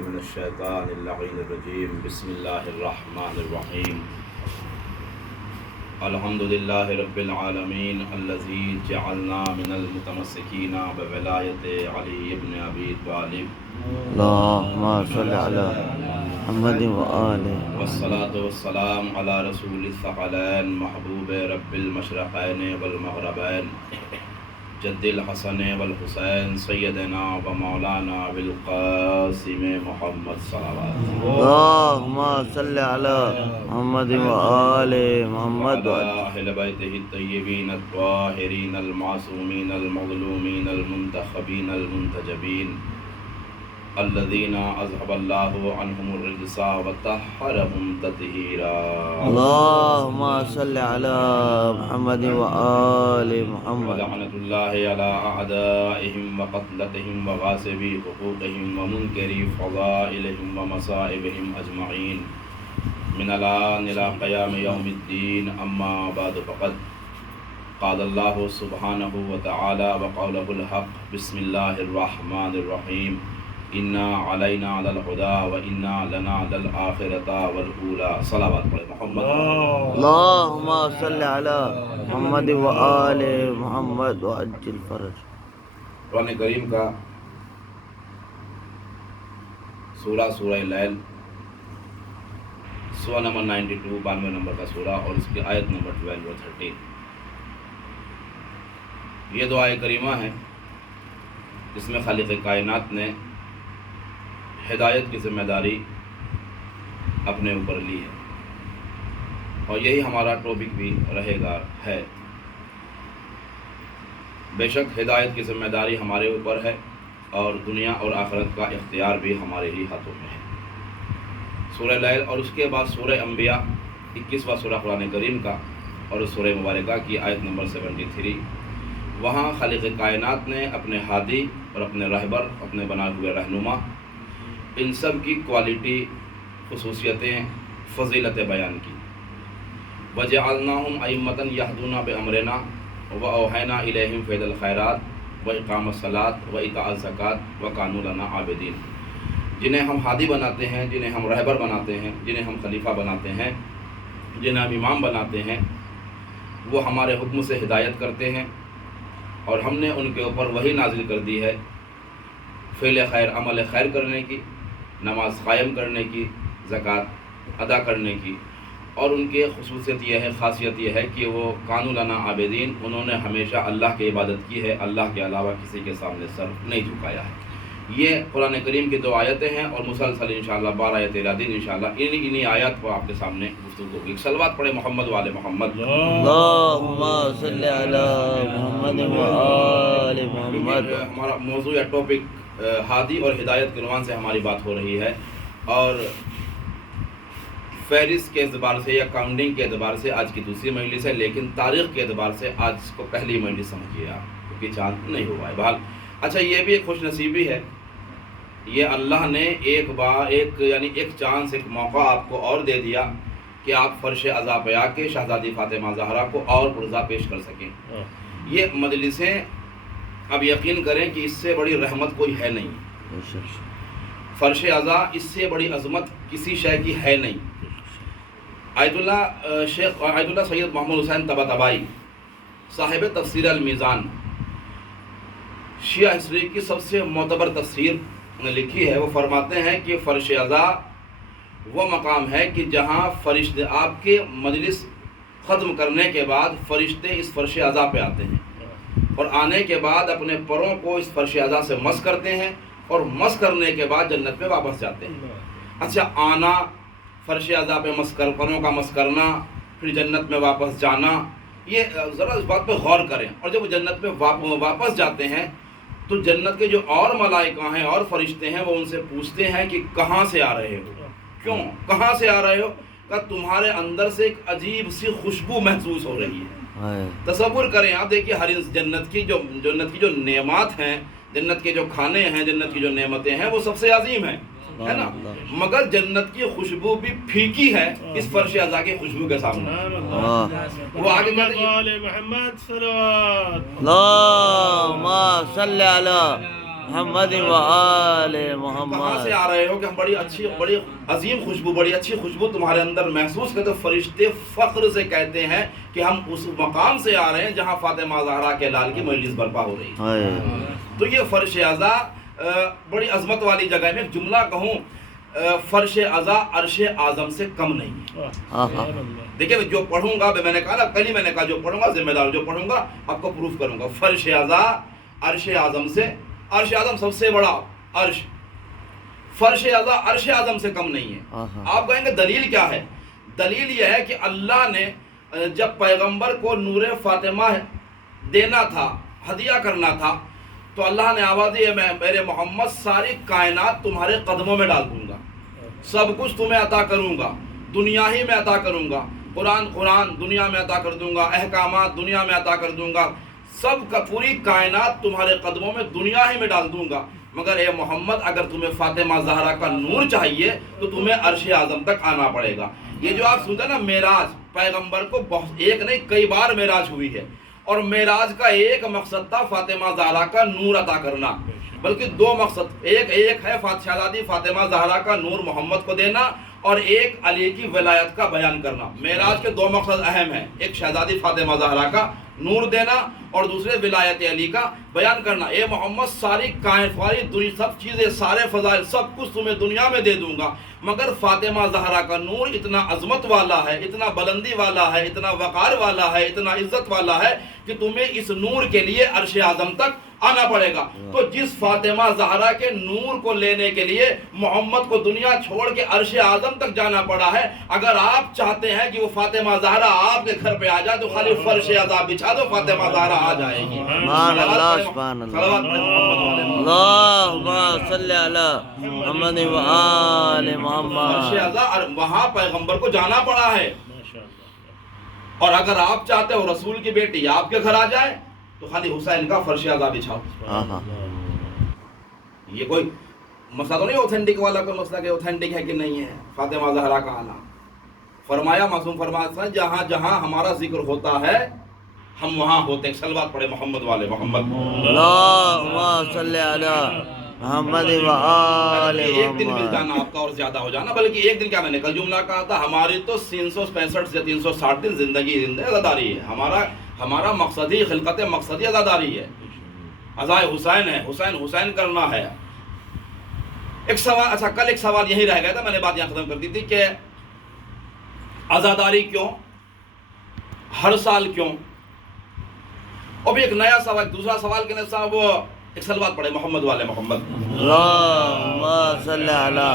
من الشیطان اللعین الرجیم بسم اللہ الرحمن الرحیم الحمدللہ رب العالمین الذی جعلنا من المتمسکین بولایت علی ابن ابی طالب اللہم صل علی محمد وآل والصلاة والسلام علی رسول الثقلین محبوب رب المشرقین والمغربین جد الحسن والحسین سیدنا و مولانا بالقاسم محمد صلوات اللہم صل علی محمد وآل محمد وعلى اہل بیتہ الطیبین الطاہرین المعصومین المظلومین المنتخبین المنتجبین الذین اذهب اللہ عنہم الرجس وطہرہم تطہیرا اللہم صل علی محمد وآل محمد ولعنۃ اللہ علی اعدائہم وقتلتہم وغاصبی حقوقہم ومنکری فضائلہم ومصائبہم اجمعین من الان الى قیام یوم الدین اما بعد فقد قال اللہ سبحانہ وتعالی وقولہ الحق بسم اللہ الرحمن الرحیم انا علینا علی الہدی و انا لنا للآخرۃ والأولی صلوات پڑھے محمد اللہم صل علی محمد وآل محمد وعجل فرج. قرآن کریم کا سورہ لیل سورہ نمبر 92 92 نمبر کا سورہ اور اس کی آیت نمبر 12 اور 13. یہ دو آیت کریمہ ہیں جس میں خالق کائنات نے ہدایت کی ذمہ داری اپنے اوپر لی ہے اور یہی ہمارا ٹاپک بھی رہے گا ہے. بے شک ہدایت کی ذمہ داری ہمارے اوپر ہے اور دنیا اور آخرت کا اختیار بھی ہمارے ہی ہاتھوں میں ہے. سورہ لیل اور اس کے بعد سورہ انبیاء 21واں سورہ قرآن کریم کا اور سورہ مبارکہ کی آیت نمبر 73. وہاں خالق کائنات نے اپنے ہادی اور اپنے رہبر اپنے بنائے ہوئے رہنما ان سب کی کوالٹی خصوصیتیں فضیلتیں بیان کی. وَجَعَلْنَاهُمْ أَئِمَّةً يَهْدُونَ بِأَمْرِنَا وَأَوْحَيْنَا إِلَيْهِمْ فِعْلَ الْخَيْرَاتِ وَإِقَامَ الصَّلَاةِ وَإِيتَاءَ الزَّكَاةِ وَكَانُوا لَنَا عَابِدِينَ. جنہیں ہم ہادی بناتے ہیں، جنہیں ہم رہبر بناتے ہیں، جنہیں ہم خلیفہ بناتے ہیں، جنہیں ہم امام بناتے ہیں، وہ ہمارے حکم سے ہدایت کرتے ہیں اور ہم نے ان کے اوپر وحی نازل کر دی ہے فعل خیر عمل خیر کرنے کی، نماز قائم کرنے کی، زکوٰۃ ادا کرنے کی. اور ان کی خصوصیت یہ ہے، خاصیت یہ ہے کہ وہ کانوا لنا عابدین، انہوں نے ہمیشہ اللہ کی عبادت کی ہے، اللہ کے علاوہ کسی کے سامنے سر نہیں جھکایا ہے. یہ قرآن کریم کی دو آیتیں ہیں اور مسلسل انشاءاللہ 12 یا 13 دن انشاءاللہ انہی آیات کو آپ کے سامنے گفتگو ہوگی. صلوات پڑھے محمد والے محمد. اللہم صل علی محمد وآل محمد. کیونکہ ہمارا موضوع یا ٹاپک ہادی اور ہدایت کے عنوان سے ہماری بات ہو رہی ہے اور فہرست کے اعتبار سے یا کاؤنٹنگ کے اعتبار سے آج کی دوسری مجلس ہے، لیکن تاریخ کے اعتبار سے آج اس کو پہلی مجلس سمجھیے آپ، کیونکہ چاند نہیں ہوا ہے. بہرحال اچھا، یہ بھی ایک خوش نصیبی ہے، یہ اللہ نے ایک چانس ایک موقع آپ کو اور دے دیا کہ آپ فرش عزا پہ آ کے شہزادی فاطمہ زہرا کو اور پرزا پیش کر سکیں. یہ مجلسیں اب یقین کریں کہ اس سے بڑی رحمت کوئی ہے نہیں. فرش عزا اس سے بڑی عظمت کسی شے کی ہے نہیں. آیت اللہ سید محمد حسین طباطبائی صاحب تفسیر المیزان، شیعہ ہسٹری کی سب سے معتبر تفسیر نے لکھی ہے. وہ فرماتے ہیں کہ فرش عزا وہ مقام ہے کہ جہاں فرشتے آپ کے مجلس ختم کرنے کے بعد فرشتے اس فرش عزا پہ آتے ہیں اور آنے کے بعد اپنے پروں کو اس فرش عزا سے مس کرتے ہیں اور مس کرنے کے بعد جنت میں واپس جاتے ہیں. اچھا، آنا، فرش عزا پہ پروں کا مس کرنا، پھر جنت میں واپس جانا، یہ ذرا اس بات پہ غور کریں. اور جب وہ جنت میں واپس جاتے ہیں تو جنت کے جو اور ملائکہ ہیں اور فرشتے ہیں وہ ان سے پوچھتے ہیں کہ کہاں سے آ رہے ہو، کیوں، کہاں سے آ رہے ہو؟ کہ تمہارے اندر سے ایک عجیب سی خوشبو محسوس ہو رہی ہے. تصور کریں آپ، دیکھیے ہر جنت کی جو نعمات ہیں، جنت کے جو کھانے ہیں، جنت کی جو نعمتیں ہیں وہ سب سے عظیم ہیں، ہے نا، مگر جنت کی خوشبو بھی پھیکی ہے اس فرش عزا کی خوشبو کے سامنے. وہ آگے کہتے ہیں اللہم صل علی محمد وآل کہاں محمد. سے آ رہے ہو کہ ہم بڑی اچھی بڑی عظیم خوشبو بڑی اچھی خوشبو تمہارے اندر محسوس کرتے. فرشتے فخر سے کہتے ہیں کہ ہم اس مقام سے آ رہے ہیں جہاں فاطمہ زہرا کے لال کی مجلس برپا ہو رہی ہے. ہائے. تو یہ فرش ازا بڑی عظمت والی جگہ ہے. میں ایک جملہ کہوں, فرش ازا عرش اعظم سے کم نہیں ہے. آہا. دیکھیں جو پڑھوں گا, میں نے کہا نا کل ہی میں نے کہا جو پڑھوں گا ذمہ دار جو پڑھوں گا آپ کو پروف کروں گا. فرش ازا عرش اعظم سے, عرش اعظم سب سے بڑا عرش, فرش ازا عرش اعظم سے کم نہیں ہے. آہا. آپ کہیں گے دلیل کیا ہے؟ دلیل یہ ہے کہ اللہ نے جب پیغمبر کو نور فاطمہ دینا تھا, ہدیہ کرنا تھا, تو اللہ نے آواز دی میرے محمد ساری کائنات تمہارے قدموں میں ڈال دوں گا, سب کچھ تمہیں عطا کروں گا, دنیا ہی میں عطا کروں گا, قرآن دنیا میں عطا کر دوں گا, احکامات دنیا میں عطا کر دوں گا, سب کا پوری کائنات تمہارے قدموں میں دنیا ہی میں ڈال دوں گا. مگر اے محمد اگر تمہیں فاطمہ زہرا کا نور چاہیے تو تمہیں عرش اعظم تک آنا پڑے گا. یہ جو آپ سنتے ہیں نا معراج, پیغمبر کو ایک نہیں کئی بار معراج ہوئی ہے, اور معراج کا ایک مقصد تھا فاطمہ زہرا کا نور عطا کرنا, بلکہ دو مقصد, ایک ہے شہزادی فاطمہ زہرا کا نور محمد کو دینا, اور ایک علی کی ولایت کا بیان کرنا. معراج کے دو مقصد اہم ہیں, ایک شہزادی فاطمہ زہرا کا نور دینا اور دوسرے ولایت علی کا بیان کرنا. اے محمد ساری دنیا سب چیزیں سارے فضائل سب کچھ تمہیں دنیا میں دے دوں گا, مگر فاطمہ زہرا کا نور اتنا عظمت والا ہے, اتنا بلندی والا ہے, اتنا وقار والا ہے, اتنا عزت والا ہے کہ تمہیں اس نور کے لیے عرش اعظم تک آنا پڑے گا. تو جس فاطمہ زہرا کے نور کو لینے کے لیے محمد کو دنیا چھوڑ کے عرش اعظم تک جانا پڑا ہے, اگر آپ چاہتے ہیں کہ وہ فاطمہ زہرا آپ کے گھر پہ آ جائے تو خالی فرش ازا بچھا دو, فاطمہ زہرا آ جائے گی. سبحان اللہ, سبحان اللہ. اللہم صلی علی محمد وآل محمد. فرش ازا وہاں پیغمبر کو جانا پڑا ہے, اور اگر آپ چاہتے ہو رسول کی بیٹی آپ کے گھر آ جائے تو خالی حسین کا فرش ازا بچھاؤ. آہا. یہ کوئی مسئلہ تو نہیں اوتھینٹک والا, کوئی مسئلہ کہ اوتھینٹک ہے کہ نہیں ہے فاطمہ زہرا کا آنا. فرمایا معصوم فرمایا جہاں جہاں ہمارا ذکر ہوتا ہے ہم وہاں ہوتے ہیں. صلوات پڑھے محمد والے محمد. اللہم صلی علی محمد وآل ایک دن مل محمد. جانا آپ کا اور زیادہ ہو جانا, بلکہ ایک دن کیا, میں نے کل جملہ کہا تھا, ہماری تو 365 سے 360 دن زندگی عزاداری ہے. ہمارا مقصدی خلقت مقصدی عزاداری ہے, عزائے حسین ہے, حسین کرنا ہے. ایک سوال, اچھا کل ایک سوال یہی رہ گیا تھا, میں نے بات یہاں ختم کر دی تھی کہ عزاداری کیوں, ہر سال کیوں. اور بھی ایک نیا سوال, دوسرا سوال کہ صاحب وہ ایک صلوات پڑھے محمد والے محمد. اللہم صلی علی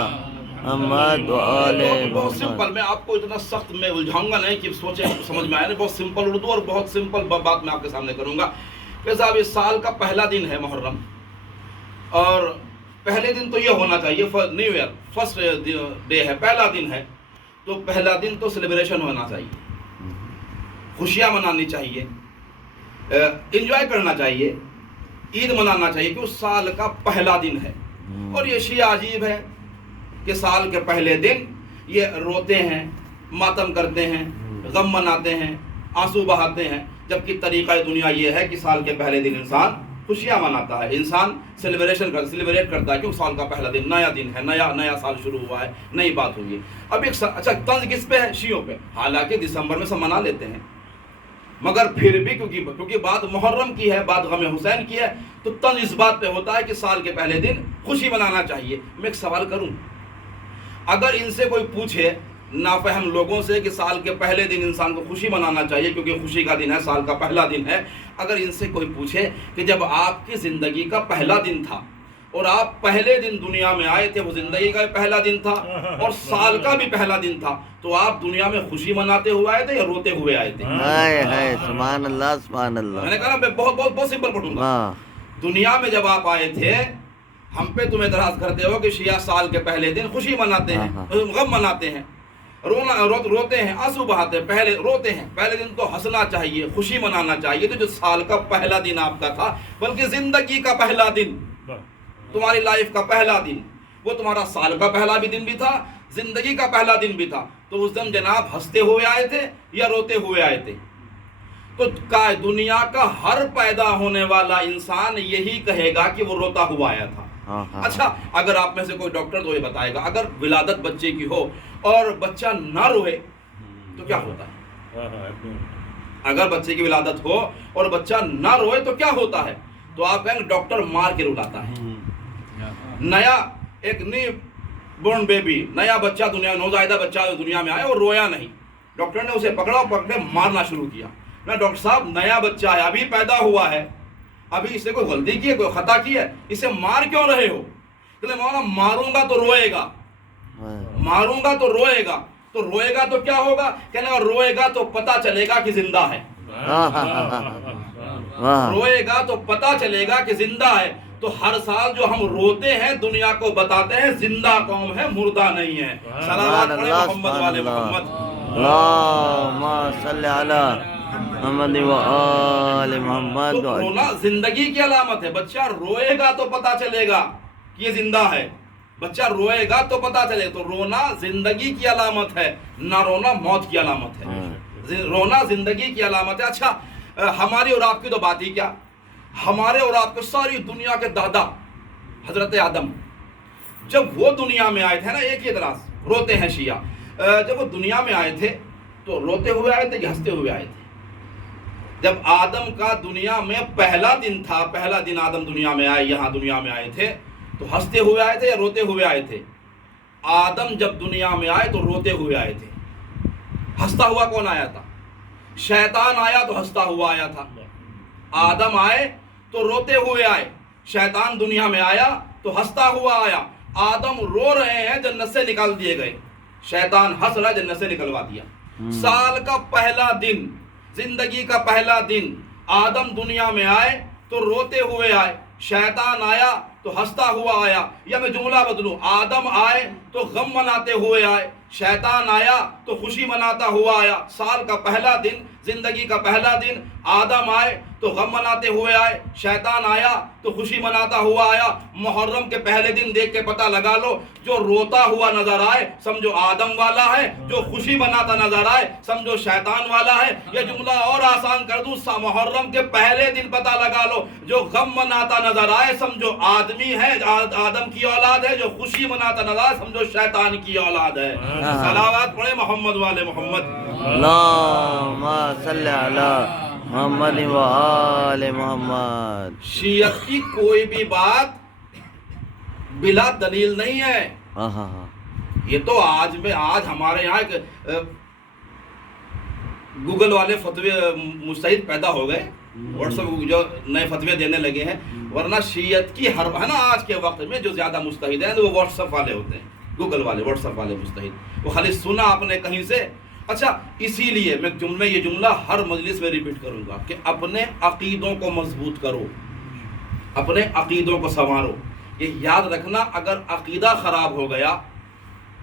محمد وآل بہت محمد. سمپل, میں آپ کو اتنا سخت میں الجھاؤں گا نہیں کہ سوچیں سمجھ میں آئے نہیں. بہت سمپل اردو اور بہت سمپل بات میں آپ کے سامنے کروں گا کہ صاحب اس سال کا پہلا دن ہے محرم, اور پہلے دن تو یہ ہونا چاہیے نیو ایئر فرسٹ ڈے ہے, پہلا دن ہے, تو پہلا دن تو سیلیبریشن ہونا چاہیے, خوشیاں منانی چاہیے, انجوائے کرنا چاہیے, عید منانا چاہیے کہ اس سال کا پہلا دن ہے. اور یہ شیعہ عجیب ہے کہ سال کے پہلے دن یہ روتے ہیں, ماتم کرتے ہیں, غم مناتے ہیں, آنسو بہاتے ہیں, جبکہ طریقہ دنیا یہ ہے کہ سال کے پہلے دن انسان خوشیاں مناتا ہے, انسان سیلیبریٹ کرتا ہے کہ اس سال کا پہلا دن نیا دن ہے, نیا سال شروع ہوا ہے, نئی بات ہوئی ہے. اب ایک اچھا طنز کس پہ ہے, شیعوں پہ. حالانکہ دسمبر میں سب منا لیتے ہیں, مگر پھر بھی کیونکہ بات محرم کی ہے, بات غم حسین کی ہے, تو طنز اس بات پہ ہوتا ہے کہ سال کے پہلے دن خوشی منانا چاہیے. میں ایک سوال کروں, اگر ان سے کوئی پوچھے نافہم لوگوں سے کہ سال کے پہلے دن انسان کو خوشی منانا چاہیے کیونکہ خوشی کا دن ہے, سال کا پہلا دن ہے, اگر ان سے کوئی پوچھے کہ جب آپ کی زندگی کا پہلا دن تھا اور آپ پہلے دن دنیا میں آئے تھے, وہ زندگی کا پہلا دن تھا اور سال کا بھی پہلا دن تھا, تو آپ دنیا میں خوشی مناتے ہوئے آئے تھے یا روتے ہوئے آئے تھے؟ ہائے ہائے, سبحان اللہ, سبحان اللہ. میں نے کہا نا میں بہت سمپل پڑھوں گا. دنیا میں جب آپ آئے تھے, ہم پہ تم اعتراض کرتے ہو کہ شیعہ سال کے پہلے دن خوشی مناتے ہیں, غم مناتے ہیں, روتے ہیں, آنسو بہاتے ہیں, پہلے روتے ہیں. پہلے دن تو ہنسنا چاہیے, خوشی منانا چاہیے. تو جو سال کا پہلا دن آپ کا تھا, بلکہ زندگی کا پہلا دن, تمہاری لائف کا پہلا دن, وہ تمہارا سال کا پہلا بھی دن بھی تھا, زندگی کا پہلا دن بھی تھا, تو اس دن جناب ہنستے ہوئے آئے تھے یا روتے ہوئے آئے تھے؟ تو دنیا کا ہر پیدا ہونے والا انسان یہی کہے گا کہ وہ روتا ہوا آیا تھا۔ اچھا، اگر آپ میں سے کوئی ڈاکٹر تو یہ بتائے گا اگر ولادت بچے کی ہو اور بچہ نہ روئے تو کیا ہوتا ہے؟ اگر بچے کی ولادت ہو اور بچہ نہ روئے تو کیا ہوتا ہے؟ تو آپ کہیں گے ڈاکٹر مار کے رلاتا ہے۔ نیا ایک نیو بورن بیبی، نیا بچہ نوزائیدہ بچہ دنیا میں آیا اور رویا نہیں، ڈاکٹر نے اسے پکڑے مارنا شروع کیا۔ ڈاکٹر صاحب نیا بچہ ہے، ابھی پیدا ہوا ہے، ابھی اس نے کوئی غلطی کی ہے، کوئی خطا کی ہے، اسے مار کیوں رہے ہو؟ کہ مولانا ماروں گا تو روئے گا، ماروں گا تو روئے گا، تو روئے گا تو کیا ہوگا؟ کہنے گا روئے گا تو پتہ چلے گا کہ زندہ ہے، روئے گا تو پتہ چلے گا کہ زندہ ہے۔ تو ہر سال جو ہم روتے ہیں دنیا کو بتاتے ہیں زندہ قوم ہے، مردہ نہیں ہے۔ صلوات پڑھیں محمد والے محمد۔ اللہم صلی علی محمد و آل محمد۔ تو رونا زندگی کی علامت ہے۔ بچہ روئے گا تو پتہ چلے گا کہ یہ زندہ ہے، بچہ روئے گا تو پتہ چلے گا۔ تو رونا زندگی کی علامت ہے، نہ رونا موت کی علامت ہے۔ رونا زندگی کی علامت ہے۔ اچھا، ہماری اور آپ کی تو بات ہی کیا، ہمارے اور آپ کے ساری دنیا کے دادا حضرت آدم جب وہ دنیا میں آئے تھے نا، ایک ہی اعتراض روتے ہیں شیعہ، جب وہ دنیا میں آئے تھے تو روتے ہوئے آئے تھے کہ ہنستے ہوئے آئے تھے؟ جب آدم کا دنیا میں پہلا دن تھا، پہلا دن آدم دنیا میں آئے، یہاں دنیا میں آئے تھے، تو ہنستے ہوئے آئے تھے یا روتے ہوئے آئے تھے؟ آدم جب دنیا میں آئے تو روتے ہوئے آئے تھے۔ ہنستا ہوا کون آیا تھا؟ شیطان آیا تو ہنستا ہوا آیا تھا۔ آدم آئے تو روتے ہوئے آئے، شیطان دنیا میں آیا تو ہنستا ہوا آیا۔ آدم رو رہے ہیں، جنت سے نکال دیے گئے، شیطان ہنس رہا، جنت سے نکلوا دیا۔ سال کا پہلا دن، زندگی کا پہلا دن، آدم دنیا میں آئے تو روتے ہوئے آئے، شیطان آیا تو ہنستا ہوا آیا۔ یا میں جملہ بدلوں، آدم آئے تو غم مناتے ہوئے آئے، شیطان آیا تو خوشی مناتا ہوا آیا۔ سال کا پہلا دن، زندگی کا پہلا دن، آدم آئے تو غم مناتے ہوئے آئے، شیطان آیا تو خوشی مناتا ہوا آیا۔ محرم کے پہلے دن دیکھ کے پتہ لگا لو، جو روتا ہوا نظر آئے سمجھو آدم والا ہے، جو خوشی مناتا نظر آئے سمجھو شیطان والا ہے۔ یہ جملہ اور آسان کر دوں، محرم کے پہلے دن پتہ لگا لو، جو غم مناتا نظر آئے سمجھو آدمی ہے، آدم کی اولاد ہے، جو خوشی مناتا نظر آئے سمجھو شیطان کی اولاد ہے۔ صلوات پڑھیں محمد والے محمد۔ اللہم صلی علی محمد و آل محمد۔ شیعت کی کوئی بھی بات بلا دلیل نہیں ہے۔ یہ تو آج ہمارے یہاں ایک گوگل والے فتوے مجتہد پیدا ہو گئے، واٹس ایپ جو نئے فتوے دینے لگے ہیں، ورنہ شیعت کی ہر ہے نا آج کے وقت میں جو زیادہ مجتہد ہیں وہ واٹس ایپ والے ہوتے ہیں، گوگل والے، واٹس ایپ والے مجتہد، وہ خالی سنا آپ نے کہیں سے۔ اچھا، اسی لیے میں یہ جملہ ہر مجلس میں ریپیٹ کروں گا کہ اپنے عقیدوں کو مضبوط کرو، اپنے عقیدوں کو سنوارو۔ یہ یاد رکھنا، اگر عقیدہ خراب ہو گیا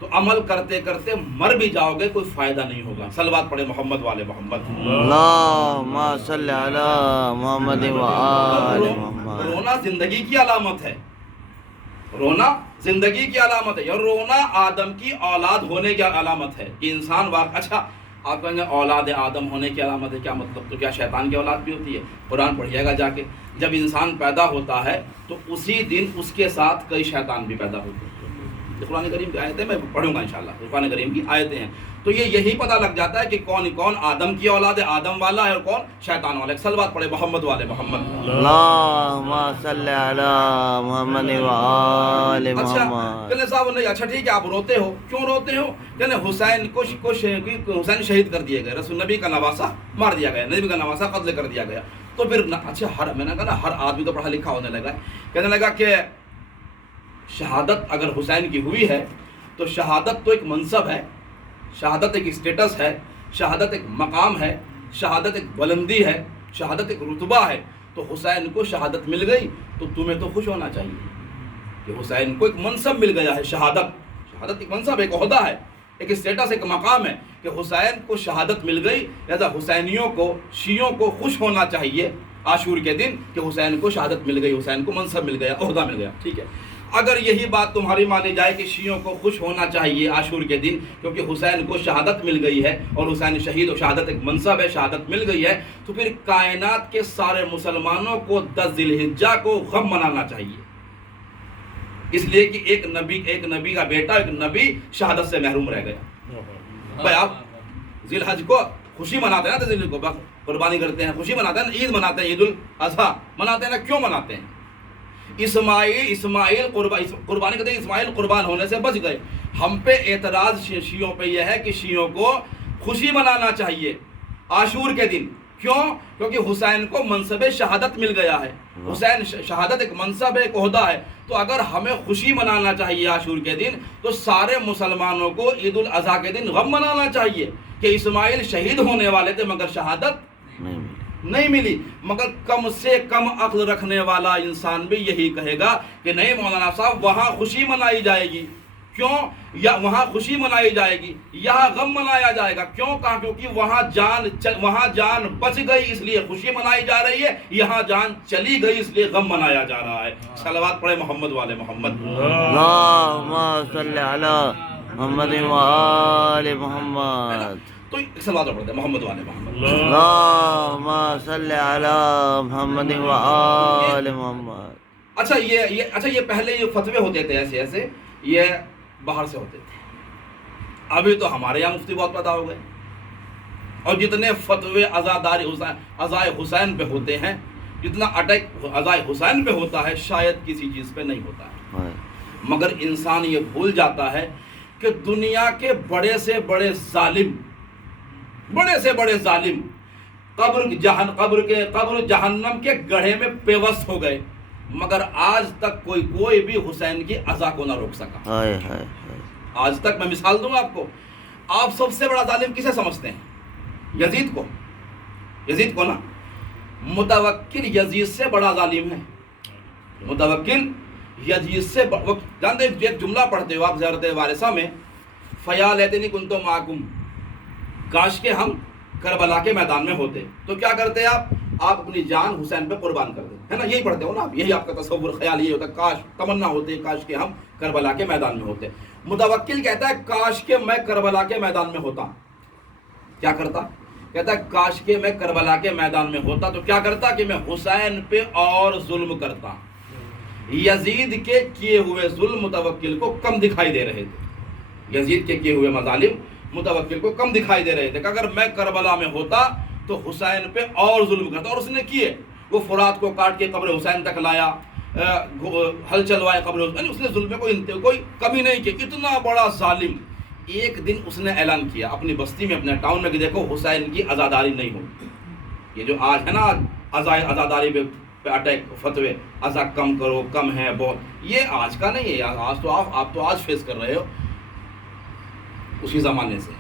تو عمل کرتے کرتے مر بھی جاؤ گے، کوئی فائدہ نہیں ہوگا۔ صلوات پڑھے محمد والے محمد۔ اللہم صلی علی محمد و آل محمد۔ رونا زندگی کی علامت ہے، رونا زندگی کی علامت ہے، یا رونا آدم کی اولاد ہونے کی علامت ہے کہ انسان واقع۔ اچھا، آپ کہیں گے اولاد آدم ہونے کی علامت ہے، کیا مطلب؟ تو کیا شیطان کی اولاد بھی ہوتی ہے؟ قرآن پڑھیے گا جا کے، جب انسان پیدا ہوتا ہے تو اسی دن اس کے ساتھ کئی شیطان بھی پیدا ہوتے ہیں۔ قرآن کریم کی آیتیں میں پڑھوں گا انشاءاللہ، قرآن کریم کی آیتیں ہیں، تو یہی پتہ لگ جاتا ہے کہ کون آدم کی اولاد ہے، آدم والا ہے، اور کون شیطان والا ہے۔ صلوات پڑھے محمد والے محمد۔ اللہم صلی علی محمد و آل محمد۔ اچھا، کہنے صاحب نہیں، اچھا ٹھیک ہے، آپ روتے ہو، کیوں روتے ہو؟ کہنے حسین حسین شہید کر دیے گئے، رسول نبی کا نواسہ مار دیا گیا، نبی کا نواسہ قتل کر دیا گیا۔ تو پھر اچھا، میں نے کہا نا ہر آدمی تو پڑھا لکھا ہونے لگا ہے، کہنے لگا کہ شہادت اگر حسین کی ہوئی ہے تو شہادت تو ایک منصب ہے، شہادت ایک اسٹیٹس ہے، شہادت ایک مقام ہے، شہادت ایک بلندی ہے، شہادت ایک رتبہ ہے۔ تو حسین کو شہادت مل گئی تو تمہیں تو خوش ہونا چاہیے کہ حسین کو ایک منصب مل گیا ہے۔ شہادت ایک منصب، ایک عہدہ ہے، ایک اسٹیٹس، ایک مقام ہے کہ حسین کو شہادت مل گئی، لہذا حسینیوں کو، شیعوں کو خوش ہونا چاہیے عاشور کے دن کہ حسین کو شہادت مل گئی، حسین کو منصب مل گیا، عہدہ مل گیا۔ ٹھیک ہے، اگر یہی بات تمہاری مانی جائے کہ شیعوں کو خوش ہونا چاہیے عاشور کے دن کیونکہ حسین کو شہادت مل گئی ہے اور حسین شہید و شہادت ایک منصب ہے، شہادت مل گئی ہے، تو پھر کائنات کے سارے مسلمانوں کو 10 ذی الحجہ کو غم منانا چاہیے، اس لیے کہ ایک نبی کا بیٹا، ایک نبی شہادت سے محروم رہ گیا۔ بھائی آپ ذی الحج کو خوشی مناتے ہیں نا، ذی الحج کو قربانی کرتے ہیں، خوشی مناتے ہیں، عید مناتے ہیں، عید الاضحیٰ مناتے ہیں نا، کیوں مناتے ہیں؟ اسماعیل قربانی کرتے ہیں، اسماعیل قربان ہونے سے بچ گئے۔ ہم پہ اعتراض شیعوں پہ یہ ہے کہ شیعوں کو خوشی منانا چاہیے عاشور کے دن، کیوں؟ کیونکہ حسین کو منصب شہادت مل گیا ہے، حسین شہادت ایک منصب ہے، ایک عہدہ ہے، تو اگر ہمیں خوشی منانا چاہیے عاشور کے دن تو سارے مسلمانوں کو عید الاضحیٰ کے دن غم منانا چاہیے کہ اسماعیل شہید ہونے والے تھے مگر شہادت نہیں ملی۔ مگر کم سے کم عقل رکھنے والا انسان بھی یہی کہے گا کہ نہیں مولانا صاحب وہاں خوشی منائی جائے گی، کیوں؟ یا وہاں خوشی منائی جائے گی، یہاں غم منایا جائے گا، کیوں؟ کہا کیونکہ وہاں جان بچ گئی اس لیے خوشی منائی جا رہی ہے، یہاں جان چلی گئی اس لیے غم منایا جا رہا ہے۔ صلوات پڑھے محمد والے محمد۔ اللہم صلی علی محمد وآل محمد۔ تو ایک صلوات پڑھتے ہیں محمد والے محمد۔ اللہم صلی علی محمد وآل محمد۔ اچھا یہ پہلے یہ فتوے ہوتے تھے ایسے یہ باہر سے ہوتے تھے، ابھی تو ہمارے یہاں مفتی بہت پیدا ہو گئے، اور جتنے فتوے عزائے حسین پہ ہوتے ہیں، جتنا اٹیک عزائے حسین پہ ہوتا ہے شاید کسی چیز پہ نہیں ہوتا ہے۔ مگر انسان یہ بھول جاتا ہے کہ دنیا کے بڑے سے بڑے ظالم قبر جہنم کے گڑھے میں پیوست ہو گئے، مگر آج تک کوئی بھی حسین کی عزا کو نہ روک سکا۔ آج تک میں مثال دوں آپ کو، آپ سب سے بڑا ظالم کسے سمجھتے ہیں؟ یزید کو نا، متوکل یزید سے بڑا ظالم ہے، متوکل یزید سے جانتے ایک جملہ پڑھتے ہو آپ زیارت وارثہ میں، فیا لیتنی کنتو معکم، کاش کے ہم کربلا کے میدان میں ہوتے، تو کیا کرتے آپ اپنی جان حسین پہ قربان کر دیں، ہے نا؟ یہی پڑھتے ہو نا آپ، یہی آپ کا تصور خیال یہ ہوتا ہے، کاش تمنا ہوتے، کاش کہ ہم کربلا کے میدان میں ہوتے۔ متوکل کہتا ہے کاش کہ میں کربلا کے میدان میں ہوتا، کیا کرتا؟ کہتا ہے کاش کہ میں کربلا کے میدان میں ہوتا تو کیا کرتا کہ میں حسین پہ اور ظلم کرتا۔ یزید کے کیے ہوئے ظلم متوکل کو کم دکھائی دے رہے تھے، یزید کے کیے ہوئے مظالم متوکل کو کم دکھائی دے رہے تھے کہ اگر میں کربلا میں ہوتا تو حسین پہ اور ظلم کرتا، اور اس نے کیے، وہ فرات کو کاٹ کے قبر حسین تک لایا، ہل چلوائے قبر حسین، اس نے ظلم میں کوئی کمی نہیں کی، اتنا بڑا ظالم۔ ایک دن اس نے اعلان کیا اپنی بستی میں، اپنے ٹاؤن میں کہ دیکھو حسین کی عزاداری نہیں ہوگی، یہ جو آج ہے نا عزاداری پہ اٹیک فتوے، عزا کم کرو، کم ہے بہت، یہ آج کا نہیں ہے، آج تو آپ تو آج فیس کر رہے ہو، اسی زمانے سے،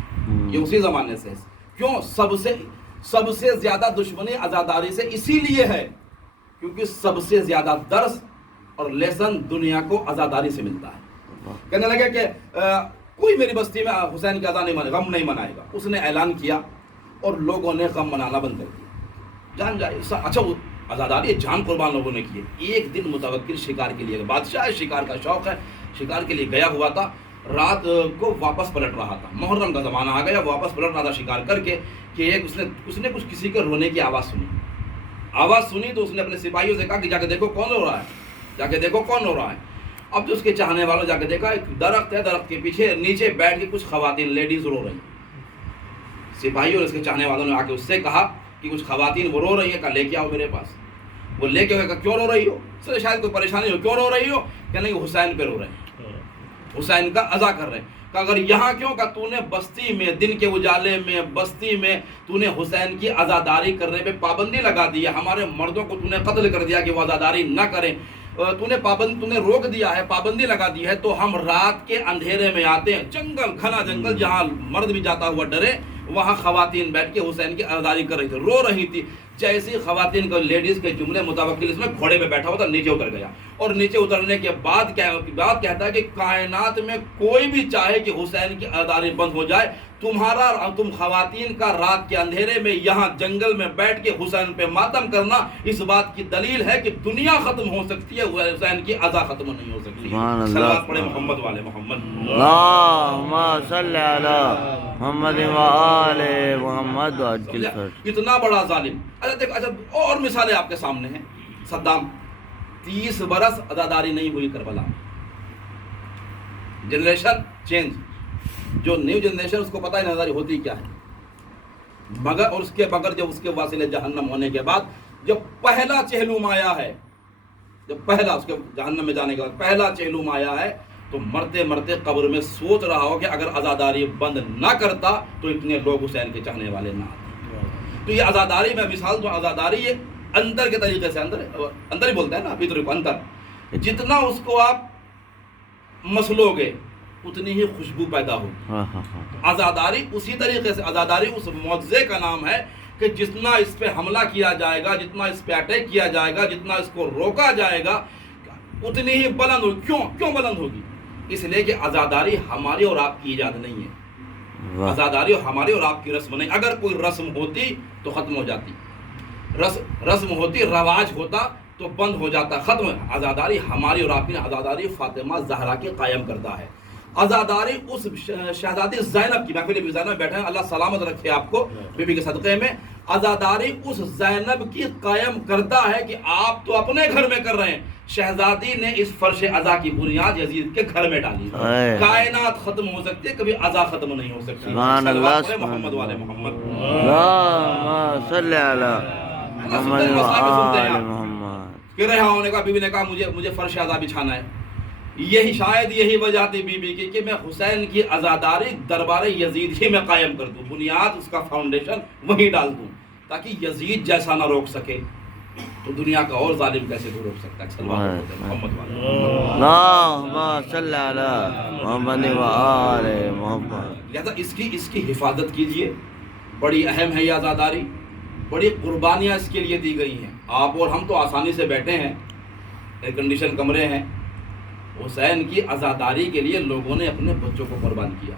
یہ اسی زمانے سے۔ کیوں؟ سب سے زیادہ دشمنی عزاداری سے اسی لیے ہے کیونکہ سب سے زیادہ درس اور لیسن دنیا کو عزاداری سے ملتا ہے۔ کہنے لگے کہ کوئی میری بستی میں حسین کی عزا غم نہیں منائے گا، اس نے اعلان کیا اور لوگوں نے غم منانا بند کر دیا، جان جائے اچھا عزاداری جان قربان لوگوں نے کیے۔ ایک دن متوکل شکار کے لیے، بادشاہ شکار کا شوق ہے، شکار کے لیے گیا ہوا تھا، رات کو واپس پلٹ رہا تھا، محرم کا زمانہ آ گیا، واپس پلٹ رہا تھا شکار کر کے کہ اس نے کسی کے رونے کی آواز سنی تو اس نے اپنے سپاہیوں سے کہا کہ جا کے دیکھو کون رو رہا ہے، اب جو اس کے چاہنے والوں جا کے دیکھا ایک درخت ہے، درخت کے پیچھے نیچے بیٹھ کے کچھ خواتین لیڈیز رو رہی ہیں، سپاہیوں اور اس کے چاہنے والوں نے آ کے اس سے کہا کہ کچھ خواتین وہ رو رہی ہیں، کہا لے کے آؤ میرے پاس، وہ لے کے کہا کیوں رو رہی ہو؟ شاید کوئی پریشانی ہو، کیوں رو رہی ہو؟ کہ نہیں حسین پہ رو رہے ہیں، حسین کا عزا کر رہے ہیں۔ کہ اگر یہاں کیوں کہ تو نے بستی میں دن کے اجالے میں بستی میں تو نے حسین کی عزاداری کرنے پہ پابندی لگا دی ہے، ہمارے مردوں کو تو نے قتل کر دیا کہ وہ عزاداری نہ کریں، تو نے روک دیا ہے، پابندی لگا دی ہے، تو ہم رات کے اندھیرے میں آتے ہیں، جنگل گھنا جنگل جہاں مرد بھی جاتا ہوا ڈرے، وہاں خواتین بیٹھ کے حسین کی عزاداری کر رہی تھی، رو رہی تھی۔ جیسی خواتین کو لیڈیز کے جملے متوکل اس میں گھوڑے پہ بیٹھا ہوا تھا، نیچے اتر گیا اور نیچے اترنے کے بعد بات کہتا ہے کہ کائنات میں کوئی بھی چاہے کہ حسین کی عزاداری بند ہو جائے، تم خواتین کا رات کے اندھیرے میں یہاں جنگل میں بیٹھ کے حسین پہ ماتم کرنا اس بات کی دلیل ہے کہ دنیا ختم ہو سکتی ہے، حسین کی عزا ختم نہیں ہو سکتی۔ صلوات پڑھے محمد والے محمد۔ اللہم صلی علی محمد وآل محمد وعجل فرج۔ اتنا بڑا ظالم۔ اچھا دیکھو، اچھا اور مثالیں آپ کے سامنے ہیں۔ صدام 30 برس عزاداری نہیں ہوئی کربلا میں۔ جنریشن چینج، جو نیو جنریشن اس کو پتہ ہے عزاداری ہوتی کیا ہے، مگر اور اس کے بغیر جب اس کے واسطے جہنم ہونے کے بعد جب پہلا چہلم آیا ہے، جب پہلا اس کے جہنم میں جانے کے بعد پہلا چہلم آیا ہے، تو مرتے مرتے قبر میں سوچ رہا ہو کہ اگر عزاداری بند نہ کرتا تو اتنے لوگ حسین کے چاہنے والے نہ آتے۔ تو یہ عزاداری میں مثال دوں، عزاداری یہ اندر کے طریقے سے اندر ہی بولتے ہیں نا، بھیتر کو اندر، جتنا اس کو آپ مسلو گے اتنی ہی خوشبو پیدا ہوگی۔ عزاداری اسی طریقے سے، عزاداری اس معجزے کا نام ہے کہ جتنا اس پہ حملہ کیا جائے گا، جتنا اس پہ اٹیک کیا جائے گا، جتنا اس کو روکا جائے گا، اتنی ہی بلند ہوگی۔ کیوں بلند ہوگی؟ اس لیے کہ عزاداری ہماری اور آپ کی ایجاد نہیں ہے، عزاداری ہماری اور آپ کی رسم نہیں۔ اگر کوئی رسم ہوتی تو ختم ہو جاتی، رسم ہوتی، رواج ہوتا تو بند ہو جاتا، ختم۔ عزاداری ہماری اور آپ کی، عزاداری فاطمہ زہرا کی قائم کردہ ہے۔ عزاداری اس شہزادی زینب کی، محفل بی زینب میں بیٹھے ہیں، اللہ سلامت رکھے آپ کو بی بی کے صدقے میں، عزاداری اس زینب کی قائم کردہ ہے کہ آپ تو اپنے گھر میں کر رہے ہیں، شہزادی نے اس فرش عزا کی بنیاد یزید کے گھر میں ڈالی۔ کائنات ختم ہو سکتی ہے، کبھی عزا ختم نہیں ہو سکتی۔ صلوات پڑھے محمد والے محمد۔ اللہم صلی علی محمد وآل محمد۔ کہ رہا ہونے کا، بی بی نے کہا مجھے فرش عزا بچھانا ہے۔ یہی شاید یہی وجہ تھی بی بی کی کہ میں حسین کی عزاداری دربار یزید ہی میں قائم کر دوں، بنیاد اس کا فاؤنڈیشن وہیں ڈال دوں، تاکہ یزید جیسا نہ روک سکے تو دنیا کا اور ظالم کیسے تو روک سکتا ہے۔ صلوات محمد والے۔ اللہم صلی علی محمد وآل محمد۔ لہذا اس کی حفاظت کیجئے، بڑی اہم ہے یہ عزاداری، بڑی قربانیاں اس کے لیے دی گئی ہیں۔ آپ اور ہم تو آسانی سے بیٹھے ہیں، ایئر کنڈیشن کمرے ہیں، حسین کی عزاداری کے لیے لوگوں نے اپنے بچوں کو قربان کیا۔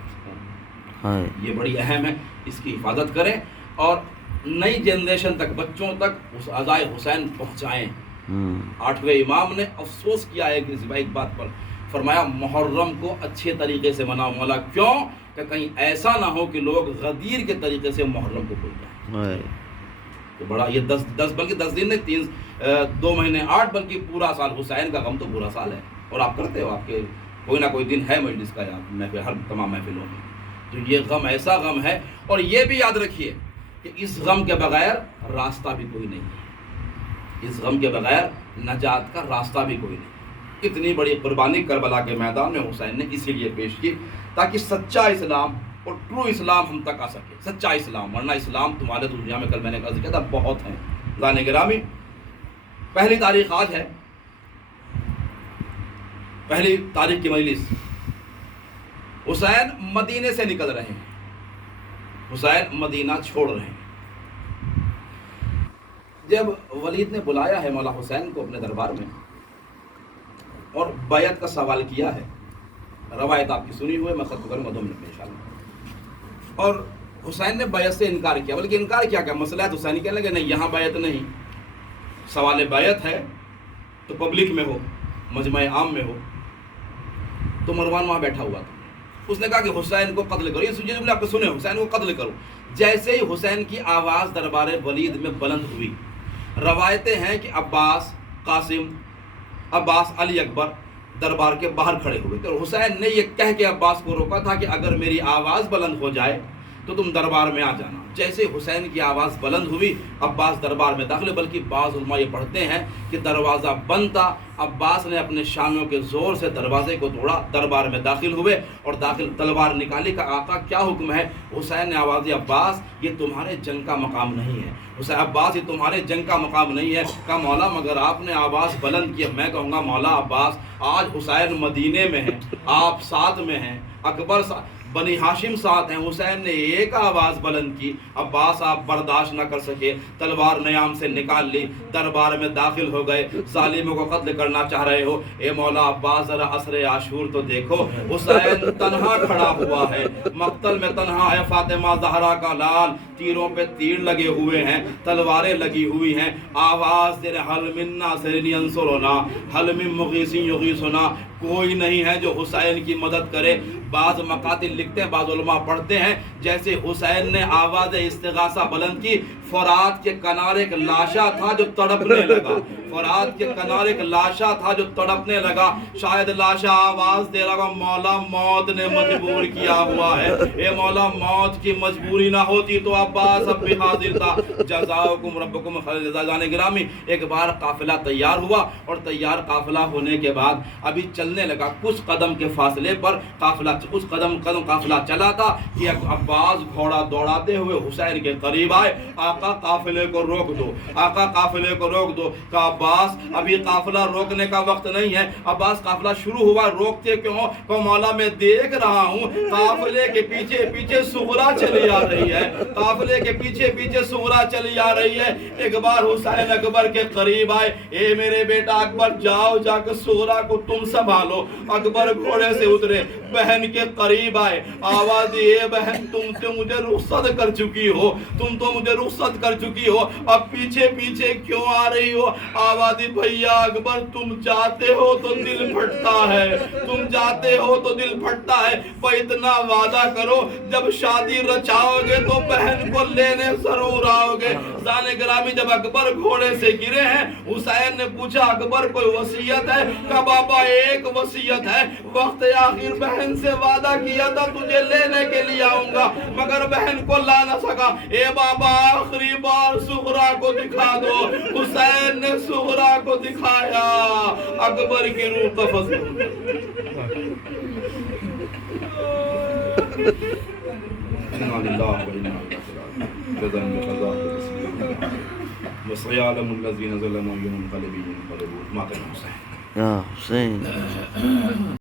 یہ بڑی اہم ہے، اس کی حفاظت کریں اور نئی جنریشن تک، بچوں تک اس عزائے حسین پہنچائیں۔ 8ویں امام نے افسوس کیا ہے ایک بات پر، فرمایا محرم کو اچھے طریقے سے مناؤ مولا، کیوں کہ کہیں ایسا نہ ہو کہ لوگ غدیر کے طریقے سے محرم کو بھول جائیں۔ تو بڑا یہ 10 بلکہ 10 دن نہیں، 2 مہینے 8 بلکہ پورا سال، حسین کا غم تو پورا سال ہے، اور آپ کرتے ہو، آپ کے کوئی نہ کوئی دن ہے مجلس کا یا محفل، ہر تمام محفلوں میں۔ تو یہ غم ایسا غم ہے، اور یہ بھی یاد رکھیے کہ اس غم کے بغیر راستہ بھی کوئی نہیں ہے، اس غم کے بغیر نجات کا راستہ بھی کوئی نہیں۔ اتنی بڑی قربانی کربلا کے میدان میں حسین نے اسی لیے پیش کی تاکہ سچا اسلام اور ٹرو اسلام ہم تک آ سکے، سچا اسلام، ورنہ اسلام تمہارے دنیا میں، کل میں نے عرض کیا تھا، بہت ہیں۔ ذان گرامی، پہلی تاریخ آج ہے، پہلی تاریخ کی مجلس، حسین مدینے سے نکل رہے ہیں، حسین مدینہ چھوڑ رہے ہیں۔ جب ولید نے بلایا ہے مولا حسین کو اپنے دربار میں اور بیعت کا سوال کیا ہے، روایت آپ کی سنی ہوئے، میں ختم کروں گا 2 منٹ میں انشاءاللہ، اور حسین نے بیعت سے انکار کیا، بلکہ انکار کیا مسئلہ ہے، حسین کہنے لگے نہیں یہاں بیعت نہیں، سوال بیعت ہے تو پبلک میں ہو، مجمع عام میں ہو۔ تو مروان وہاں بیٹھا ہوا تھا، اس نے کہا کہ حسین کو قتل کرو، یہ جملے آپ کو سنے، حسین کو قتل کرو۔ جیسے ہی حسین کی آواز دربار ولید میں بلند ہوئی، روایتیں ہیں کہ عباس، قاسم، عباس، علی اکبر دربار کے باہر کھڑے ہوئے تھے، اور حسین نے یہ کہہ کے عباس کو روکا تھا کہ اگر میری آواز بلند ہو جائے تو تم دربار میں آ جانا۔ جیسے حسین کی آواز بلند ہوئی، عباس دربار میں داخل، بلکہ بعض علماء یہ پڑھتے ہیں کہ دروازہ بند تھا، عباس نے اپنے شانوں کے زور سے دروازے کو توڑا، دربار میں داخل ہوئے اور تلوار نکالی، کا آقا کیا حکم ہے؟ حسین نے آواز دی، عباس یہ تمہارے جنگ کا مقام نہیں ہے، حسین عباس یہ تمہارے جنگ کا مقام نہیں ہے۔ کہا مولا مگر آپ نے آواز بلند کی، میں کہوں گا مولا عباس آج حسین مدینے میں ہے، آپ ساتھ میں ہیں، اکبر بنی ہاشم ساتھ ہیں، حسین نے ایک آواز بلند کی. عباس آپ برداشت نہ کر سکے, تلوار نیام سے نکال لی, دربار میں داخل ہو گئے. ظالموں کو قتل کرنا چاہ رہے ہو, اے مولا عباس ذرا عصر عاشور تو دیکھو, حسین تنہا کھڑا ہوا ہے, مقتل میں تنہا ہے, فاطمہ زہرا کا لال, تیروں پہ تیر لگے ہوئے ہیں, تلواریں لگی ہوئی ہیں. آواز دے رہے حل من ناصر ینصرنا حل من مغیث یغیثنا, کوئی نہیں ہے جو حسین کی مدد کرے. بعض مقاتل لکھتے ہیں, بعض علماء پڑھتے ہیں, جیسے حسین نے آواز استغاثہ بلند کی, فرات کے کنارے ایک لاشا تھا جو تڑپنے لگا, فرات کے کنارے ایک لاشا تھا جو تڑپنے لگا. شاید لاشا آواز دے رہا, مولا موت نے مجبور کیا ہوا ہے, اے مولا موت کی مجبوری نہ ہوتی تو عباس اب بھی حاضر تھا. جزاؤکم ربکم خیر جزا. جان گرامی, ایک بار قافلہ تیار ہوا, اور تیار قافلہ ہونے کے بعد ابھی چلنے لگا, کچھ قدم کے فاصلے پر قافلہ, کچھ قدم قافلہ چلا تھا کہ عباس گھوڑا دوڑاتے ہوئے حسین کے قریب آئے. آقا قافلے کو روک دو, آقا قافلے کو روک دو. کہا عباس ابھی قافلہ روکنے کا وقت نہیں ہے. عباس قافلہ شروع ہوا, روکتے کیوں ہو؟ کہ مولا میں دیکھ رہا ہوں قافلے کے پیچھے پیچھے صغرا چلی آ رہی ہے, قافلے کے پیچھے پیچھے صغرا چلی آ رہی ہے. ایک بار حسین اکبر کے قریب آئے, اے میرے بیٹا اکبر جاؤ, جا کے صغرا کو تم سنبھالو. اکبر گھوڑے سے اترے, بہن کے قریب آئے, آواز دی, اے بہن تم تو مجھے رخصت کر چکی ہو, تم تو مجھے رخصت کر چکی ہو, اب پیچھے پیچھے کیوں آ رہی ہو؟ آواز دی, بھیا اکبر تم جاتے ہو تو دل پھٹتا ہے, تم جاتے ہو تو دل پھٹتا ہے, پر اتنا وعدہ کرو جب شادی رچاؤ گے تو بہن کو لینے ضرور آؤ گے. زان گرامی, جب اکبر گھوڑے سے گرے ہیں, حسین نے پوچھا اکبر کوئی وصیت ہے؟ کہا بابا ایک وصیت ہے, وقت آخر بہن سے وعدہ کیا تھا تجھے لینے کے لیے آؤں گا, مگر بہن کو لا نہ سکا. اے بابا آخری بار صغرا کو دکھا دو. حسین نے صغرا کو دکھایا, اکبر کی روح قفس وسيعلم الذين ظلموا ينقلبون یا حسین.